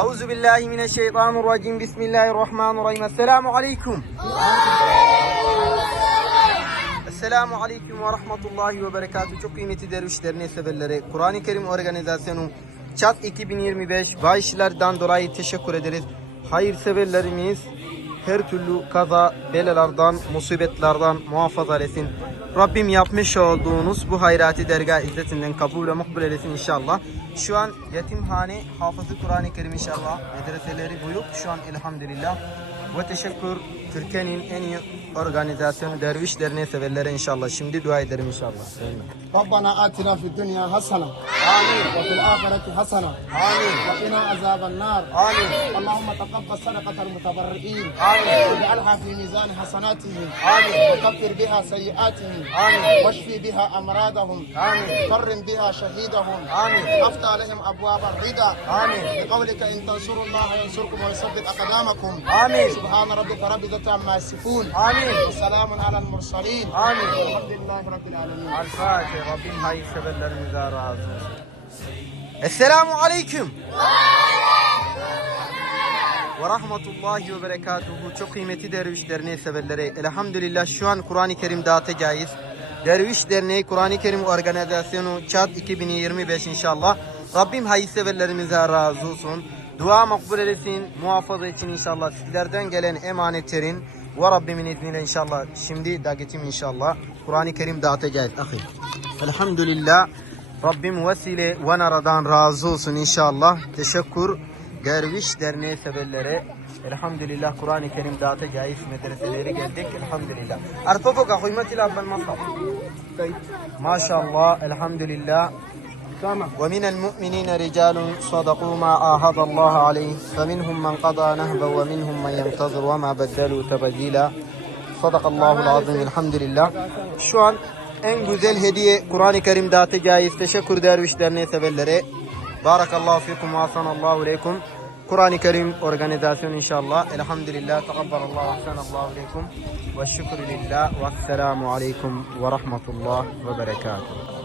Euzu billahi mineşşeytanirracim. Bismillahirrahmanirrahim. Esselamu aleyküm. Esselamu aleyküm ve rahmetullahi ve berekatuhu. Çok kıymetli derviş derneği severleri. Kur'an-ı Kerim Organizasyonu Çat 2025 bağışlardan dolayı teşekkür ederiz. Hayırseverlerimiz her türlü kaza, belalardan, musibetlerden muhafaza etsin. Rabbim yapmış olduğunuz bu hayrati dergah izzetinden kabul ve makbul eylesin inşallah. Şu an yetimhane hafızı Kur'an-ı Kerim inşallah medreseleri buyuk. Şu an elhamdülillah ve teşekkür Türkiye'nin en iyi organizasyonu Derviş Derneği severlere inşallah. Şimdi dua ederim inşallah. ربنا آتنا في الدنيا حسنة Amin. وفي الآخرة حسنة Amin. وقنا عذاب النار Amin. اللهم تقبل صدقة المتبرئين آمين. واجعلها في ميزان حسناتهم آمين. وكفر بها سيئاتهم آمين. واشفي بها أمراضهم آمين. كرم بها شهيدهم آمين. افتح عليهم أبواب الرضا آمين. بقولك إن تنصروا الله ينصركم ويثبت أقدامكم آمين. سبحان ربك رب العزة عما يصفون آمين. وسلام على المرسلين آمين. والحمد لله رب العالمين Al-Fatiha. Rabbim hayırseverlerimize razı olsun. Esselamu Aleyküm. Ve rahmetullahi ve berekatuhu. Çok kıymetli Derviş Derneği severleri. Elhamdülillah şu an Kur'an-ı Kerim dağıtacağız. Derviş Derneği Kur'an-ı Kerim Organizasyonu Çat 2025 inşallah. Rabbim hayırseverlerimize razı olsun. Dua makbul etsin, muhafaza için inşallah. Sizlerden gelen emanetlerin ve Rabbimin izniyle inşallah. Şimdi dagetim inşallah. Kur'an-ı Kerim dağıtacağız. Ahi. Elhamdülillah. Rabbim vesile ve naradan razı olsun inşallah. Teşekkür. Derviş Derneği severlere Elhamdülillah Kur'an-ı Kerim dağıtacağız medreseleri geldik Elhamdülillah. Artopo ka kıymet ila ben masaf. Maşallah Elhamdülillah. ومن المؤمنين رجال صدقوا ما آهد الله عليه فمنهم من قضى نهبا ومنهم من ينتظر وما بدلوا تبديلا. صدق الله العظيم الحمد لله شو عن إن جزيل هدية قرآن كريم دات جايز تشكر داروش درني سبلري. بارك الله فيكم وأحسن الله إليكم. قرآن كريم أورغانيزاسيون إن شاء الله. الحمد لله تقبل الله وأحسن الله إليكم. والشكر لله والسلام عليكم ورحمة الله وبركاته.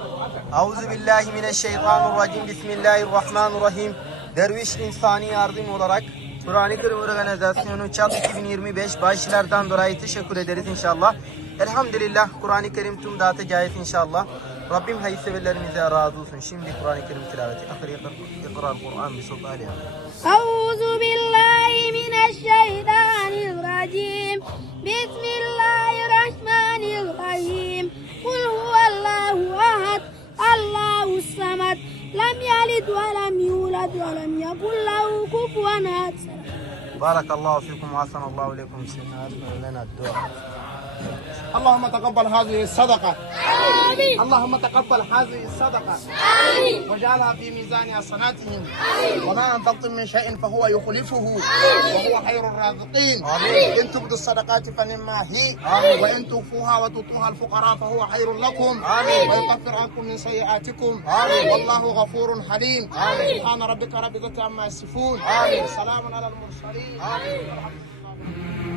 Euzubillahimineşşeytanirracim. Bismillahirrahmanirrahim. Derviş İnsani Yardım olarak Kur'an-ı Kerim Organizasyonu Çat 2025 başlardan dolayı teşekkür ederiz inşallah. Elhamdülillah Kur'an-ı Kerim tüm dağıta caiz inşallah. Rabbim hayır hayseverlerimize razı olsun. Şimdi Kur'an-ı Kerim tilaveti. Akri ikrar Kur'an bi sultaniye. Euzubillahi يلد ولم يولد ولم يكن له كفوا بارك الله فيكم واحسن الله إليكم. سيدنا لنا الدعاء. اللهم تقبل هذه الصدقة. اللهم تقبل هذه الصدقة. واجعلها في ميزان حسناتهم وما أنفقتم من شيء فهو يخلفه. وهو خير الرازقين. آمين. إن تبدوا الصدقات فنما هي. آمين. وإن تخفوها وتؤتوها الفقراء فهو خير لكم. آمين. ويكفر عنكم من سيئاتكم. آمين. والله غفور حليم. آمين. سبحان ربك رب العزة عما يصفون. آمين. سلام على المرسلين. آمين. صل